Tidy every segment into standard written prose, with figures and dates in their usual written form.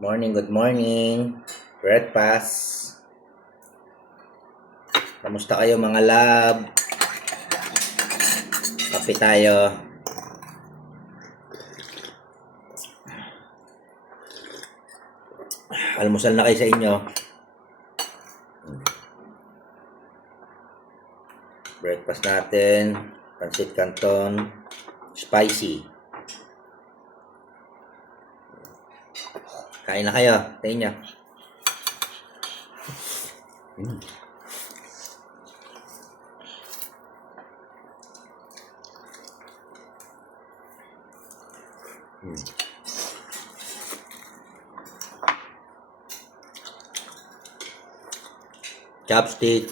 Morning, good morning. Breakfast. Kamusta kayo mga lab? Kape tayo. Almusal na kayo sa inyo. Breakfast natin. Pancit Canton. Spicy. Kain na kayo. Sa inyo. Chopstick.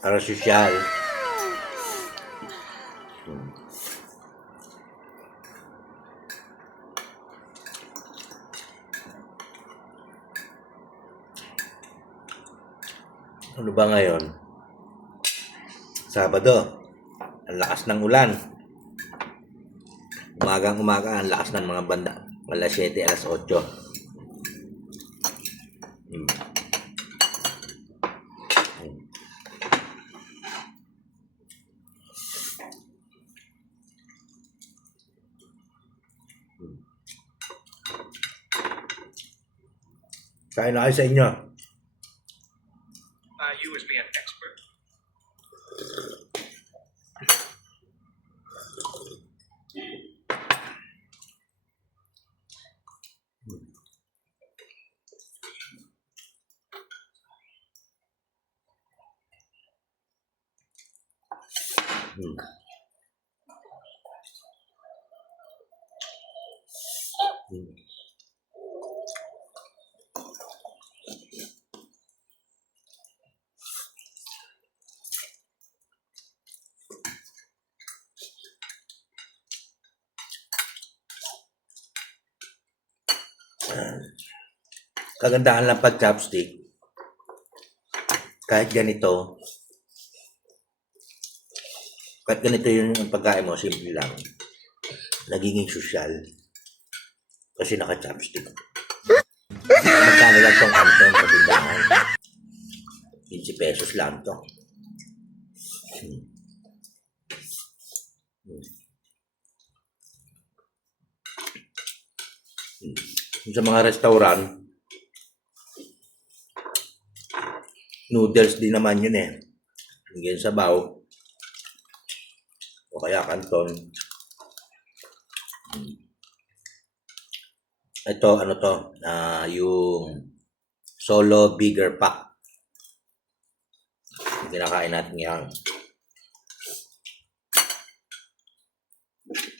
Para sosyal. Ano ba ngayon? Sabado. Ang lakas ng ulan. Umagang-umaga, ang lakas ng mga banda. Alas 7, alas 8. Kain na kayo sa inyo. You as being an expert. Kagandahan lang pag chopstick. Kahit ganito yung pagkain mo, simple lang. Nagiging sosyal. Kasi naka-chopstick. Magkano lang itong kanton sa tindahan? 15 pesos lang ito. Sa mga restaurant, noodles din naman yun eh. Hinggan sabaw. O kaya kanton. Ito, ano to? Yung solo bigger pack. Yung kinakain natin yan.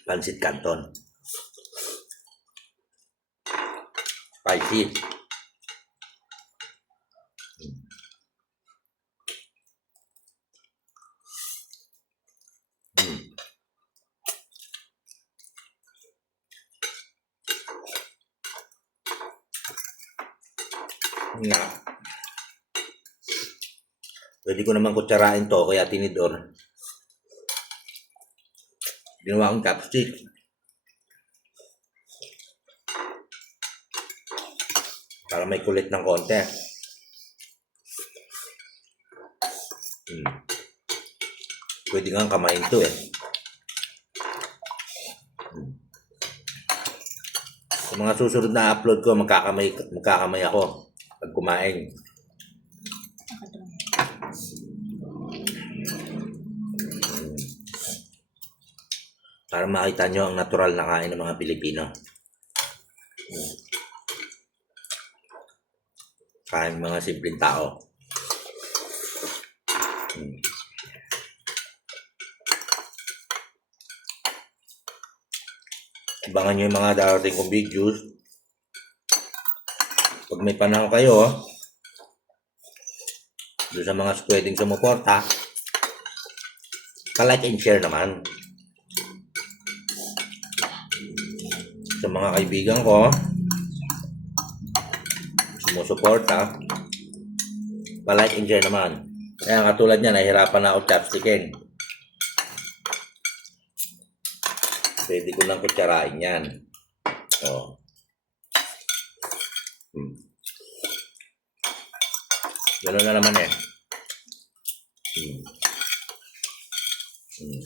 Pancit Canton. Spicy. Nga. Pwede ko naman kutsarain to, kaya tinidor. Ginawa akong chopstick. Para may kulit ng konti. Pwede nga kamain to eh. Sa mga susunod na upload ko, magkakamay ako pag kumain. Para makita nyo ang natural na kain ng mga Pilipino. Kain mga simpleng tao. Abangan nyo yung mga darating kong videos. Pag may panahon kayo, doon sa mga pwedeng sumuporta, ka-like and share naman. Sa mga kaibigan ko, sumusuporta, pa-like and share naman. Kaya katulad niya, nahihirapan na ako chopstickin. Pwede ko lang kutsarain yan. O. Hmm. Ganun na naman eh. Hmm. Hmm.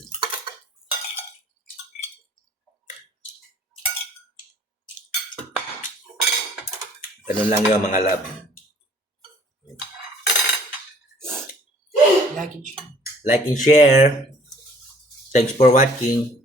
Ganun lang yun mga love. Like and share. Like and share. Thanks for watching.